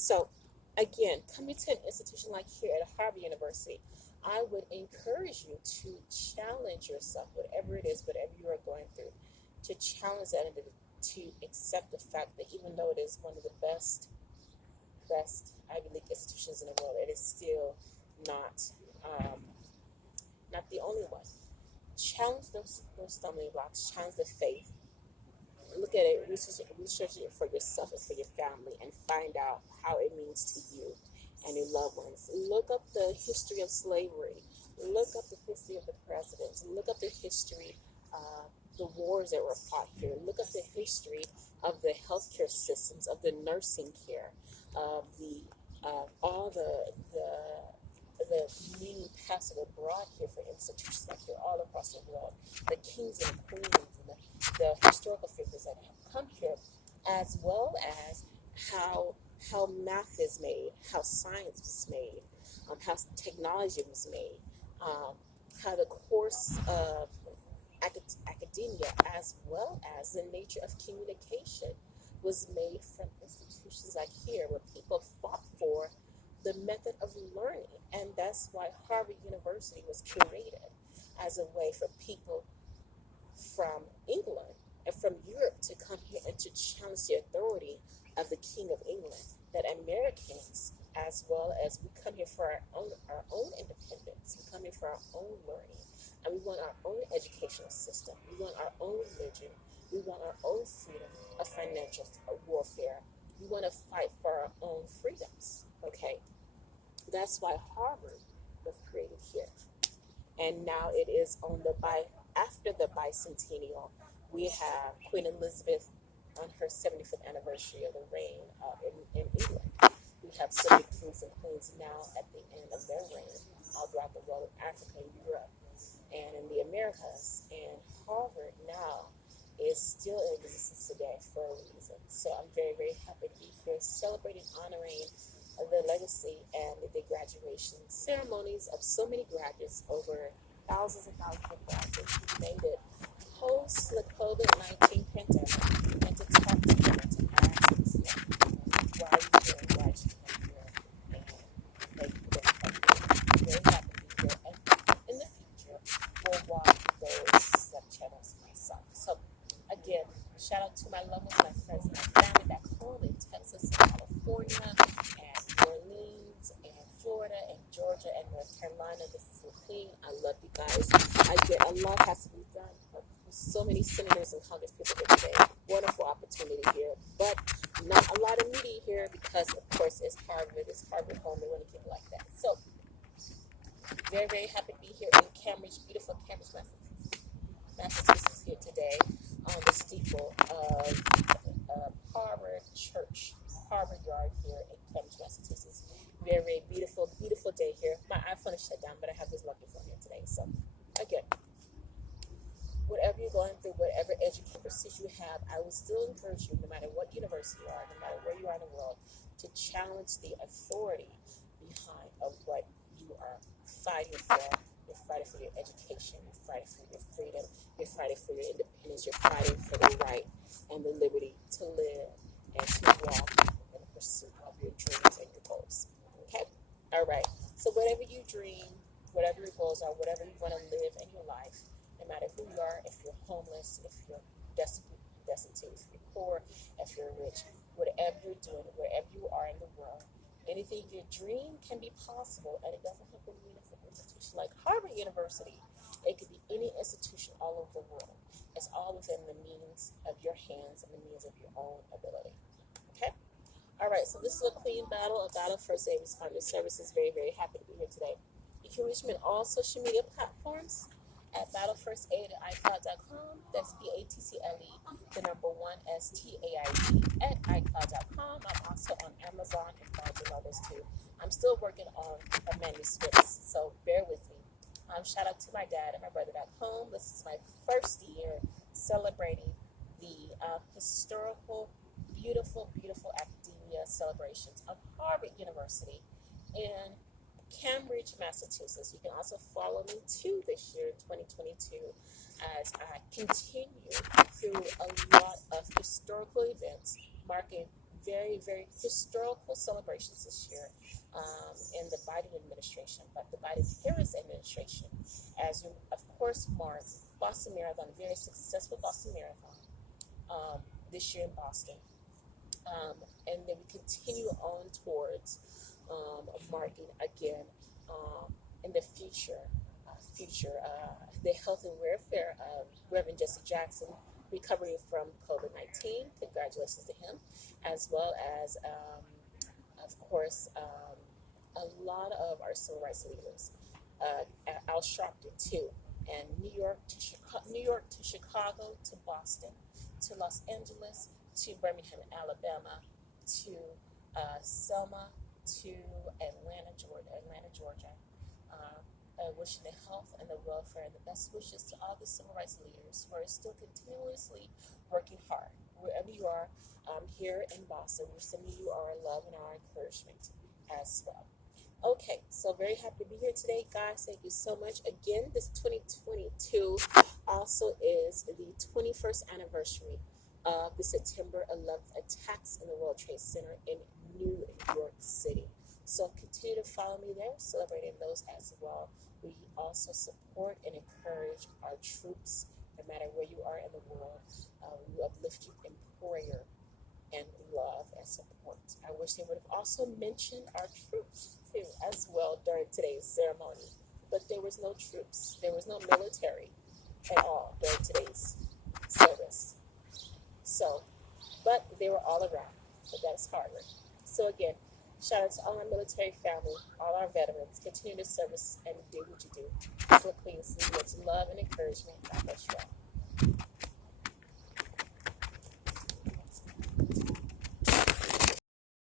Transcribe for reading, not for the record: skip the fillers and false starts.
So, again, coming to an institution like here at Harvard University, I would encourage you to challenge yourself, whatever it is, whatever you are going through, to challenge that and to accept the fact that even though it is one of the best Ivy League institutions in the world, it is still not um, not the only one. Challenge those stumbling blocks, challenge the faith, look at it, research it for yourself and for your family, and find out how it means to you and your loved ones. Look up the history of slavery. Look up the history of the presidents. Look up the history, the wars that were fought here. Look up the history of the healthcare systems, of the nursing care, of the all the meaning paths that were brought here for institutions like here all across the world, the kings and queens and the historical figures that have come here, as well as how math is made, how science was made, how technology was made, how the course of academia, as well as the nature of communication, was made from institutions like here, where people fought for the method of learning. And that's why Harvard University was created, as a way for people from England and from Europe to come here and to challenge the authority of the King of England. That Americans, as well as we come here for our own independence, we come here for our own learning, and we want our own educational system. We want our own religion. We want our own freedom of financial warfare. We want to fight for our own freedoms. Okay, that's why Harvard was created here, and now it is on the after the bicentennial. We have Queen Elizabeth on her 75th anniversary of the reign in England. We have so many kings and queens now at the end of their reign all throughout the world, in Africa and Europe and in the Americas. And Harvard now is still in existence today for a reason. So I'm very, very happy to be here celebrating, honoring the legacy and the graduation ceremonies of so many graduates, over thousands and thousands of graduates who made it post the COVID-19 pandemic, and to talk to them and to ask and see why you here and why you come here, and thank you for coming. Very happy to be here, and in the future we'll walk those step channels myself. So again, shout out to my loved ones, my friends, and my family back home in Texas and California and New Orleans and Florida and Georgia and North Carolina. This is the Queen. I love you guys. A lot has to be done. So many senators and Congress people here today. Wonderful opportunity here, but not a lot of media here because, of course, it's Harvard home. They want to keep it like that. So, very, very happy to be here in Cambridge, beautiful Cambridge, Massachusetts here today on the steeple of Harvard Church, Harvard Yard here in Cambridge, Massachusetts. Very, very beautiful, beautiful day here. My iPhone is shut down, but I have this lucky phone here today. So, again, whatever you're going through, whatever education pursuit you have, I would still encourage you, no matter what university you are, no matter where you are in the world, to challenge the authority behind of what you are fighting for. You're fighting for your education, you're fighting for your freedom, you're fighting for your independence, you're fighting for the right and the liberty to live and to walk in the pursuit of your dreams and your goals. Okay? All right. So whatever you dream, whatever your goals are, whatever you want to live in your life, no matter who you are, if you're homeless, if you're destitute, if you're poor, if you're rich, whatever you're doing, wherever you are in the world, anything you dream can be possible, and it doesn't have to be an institution like Harvard University. It could be any institution all over the world. It's all within the means of your hands and the means of your own ability. Okay? All right, so this is a Queen Battle, a battle for Save Responder Services. Very, very happy to be here today. You can reach me on all social media platforms at battlefirstaid at iCloud.com. That's BATCLE, the number 1STAID at iCloud.com. I'm also on Amazon and Barnes and others too. I'm still working on a manuscripts, so bear with me. Shout out to my dad and my brother back home. This is my first year celebrating the historical, beautiful, beautiful academia celebrations of Harvard University in Cambridge, Massachusetts. You can also follow me too this year, 2022, as I continue through a lot of historical events marking very, very historical celebrations this year in the Biden administration, but the Biden-Harris administration, as we, of course, mark Boston Marathon, a very successful Boston Marathon this year in Boston. And then we continue on towards marking again in the future, the health and welfare of Reverend Jesse Jackson recovering from COVID-19. Congratulations to him, as well as, of course, a lot of our civil rights leaders. Al Sharpton too, and New York to Chicago to Boston to Los Angeles to Birmingham, Alabama to Selma to Atlanta, Georgia. Wishing the health and the welfare and the best wishes to all the civil rights leaders who are still continuously working hard. Wherever you are here in Boston, we're sending you our love and our encouragement as well. Okay, so very happy to be here today, guys. Thank you so much. Again, this 2022 also is the 21st anniversary of the September 11th attacks in the World Trade Center in New York City. So continue to follow me there, celebrating those as well. We also support and encourage our troops, no matter where you are in the world. We uplift you in prayer and love and support. I wish they would have also mentioned our troops too as well during today's ceremony. But there was no troops. There was no military at all during today's service. So, but they were all around. But that's Harvard. So again, shout out to all our military family, all our veterans. Continue to service and do what you do. So please, much love and encouragement. God bless you all.